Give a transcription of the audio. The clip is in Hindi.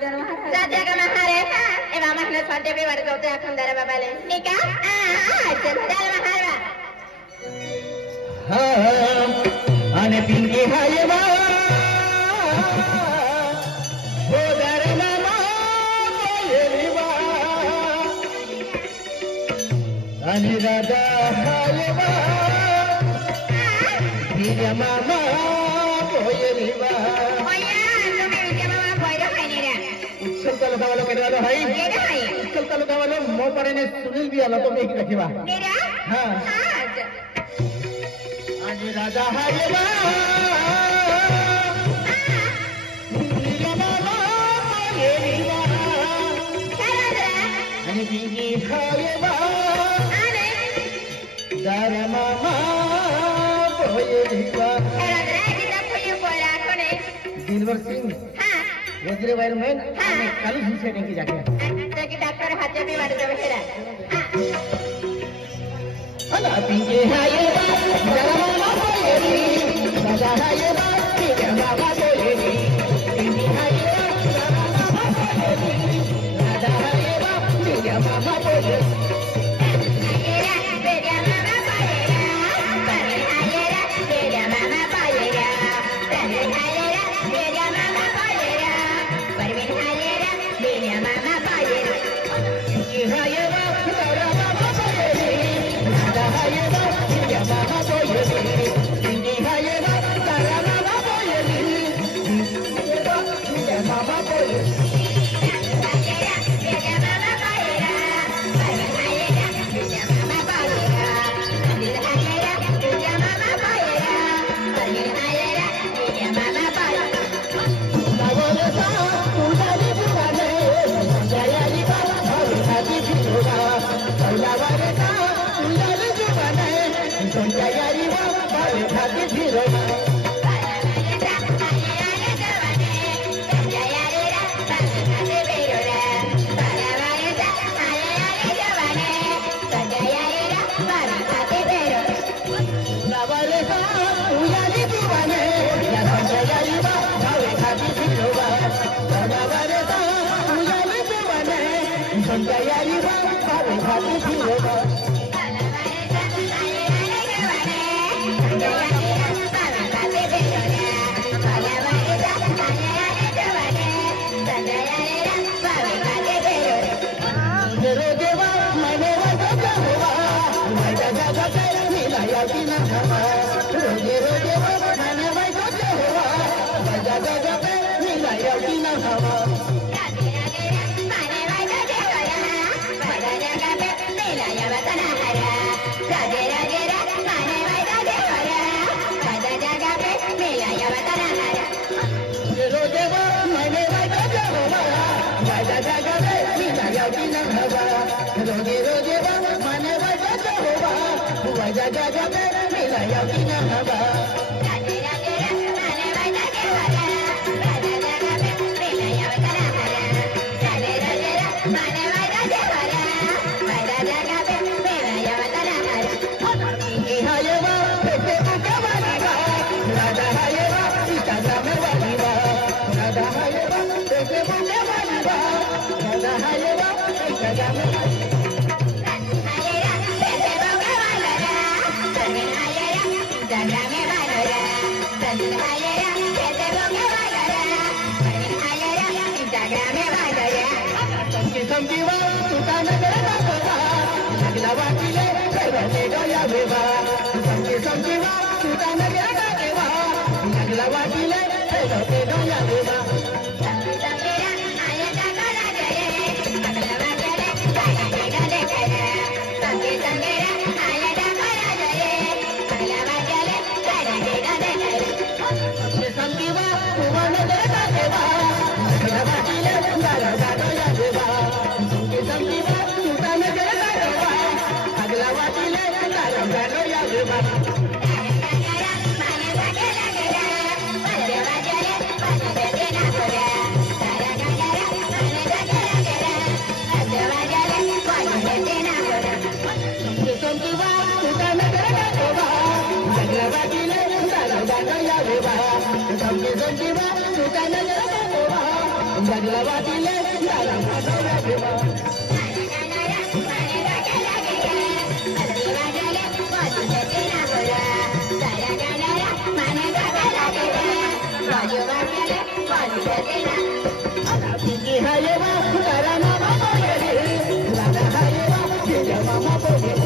का महारे एवा महनत फाटे भी वाट जाते आखन दारा बाबाले निका चंदर महारवा आने पिंकी हायवा सोदर मामा बोलेवा आने राजा हायवा बिया मामा बोलेवा उत्सव तालुका वालों के द्वारा है उत्सव तालुका वालों मो पर ने सुनील भी आला तो मैं ही रखिवा हाँ आज राजा हायवा बिया मामा बोलेवा आने पिंकी हायवा दारा मामा बोलेवा दिलवर सिंह वज्रे वायरमैन कल ही से नहीं जाके ताकि डॉक्टर हाथ भी वाट जावे हेरा अला पिंके हाये जरा मामा बोलेनी राजा हाये पिंके मामा बोलेनी पिंके हाये जरा मामा बोलेनी राजा हाये पिंके मामा बोलेनी लागला वाटीले झाला माझा वाटेवा हाय वा तारा मामा बोले राधा हाय वा मामा बोले